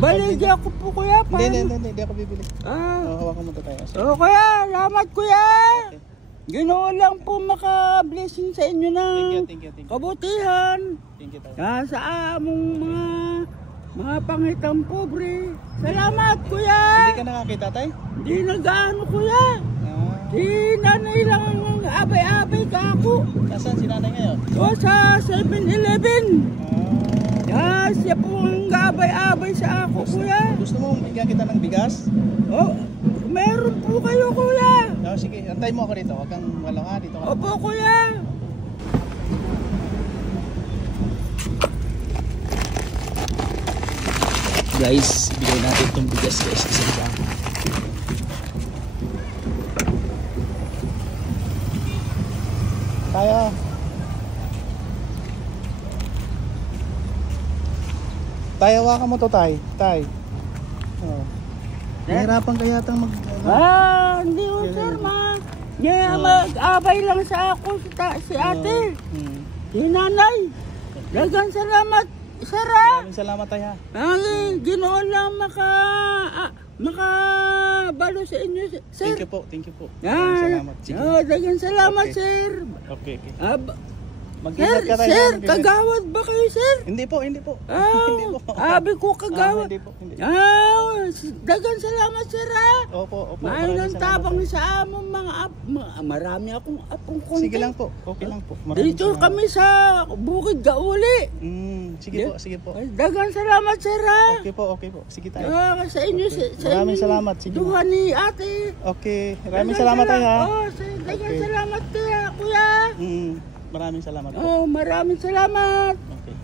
Baligi ako po kuya. Hindi ako bibili. Hawakan mo to tayo. Kuya, salamat kuya. Okay. Ginoon lang po maka-blessing sa inyo ng Thank you. kabutihan. Thank you tayo. Sa among mga pangitang pobre. Salamat kuya. Hindi ka nakakita tayo? Di nag-ano kuya. Di nanay lang ang abay-abay ka ako. Nasaan si nanay ngayon? Sa 7-Eleven. Siya po ang abay-abay sa ako kuya. Gusto mo bigyan kita ng bigas? Meron po kayo kuya. Sige, antay mo ako dito. Huwag kang wala dito. Opo kuya. Guys, bigay natin itong bigas guys. Isang bako. Tayo, hawakan mo to tay. Nahirapan kaya itang Hindi ho sir, mag-abay lang sa ako si ate. Si nanay. Dagang salamat sir. Maraming salamat tayo. Ginoon lang makabalo sa inyo sir. Thank you po. Salamat. Dagang salamat sir. Okay. Sir, kagawad ba kayo sir? Hindi po. Abi ko kagawad. Hindi. Dagan salamat sir Opo. Maayos ng tabang sa among marami akong apong konti. Sige lang po. Okay lang po. Dito kami sa Bukid Gauli. Sige po. Dagan salamat sir Okay po. Sige tayo. Sa inyo Maraming salamat. Sige. Duha ni ate. Okay. Maraming salamat tayo ha. Dagan salamat kuya. Maraming salamat po. Maraming salamat. Okay.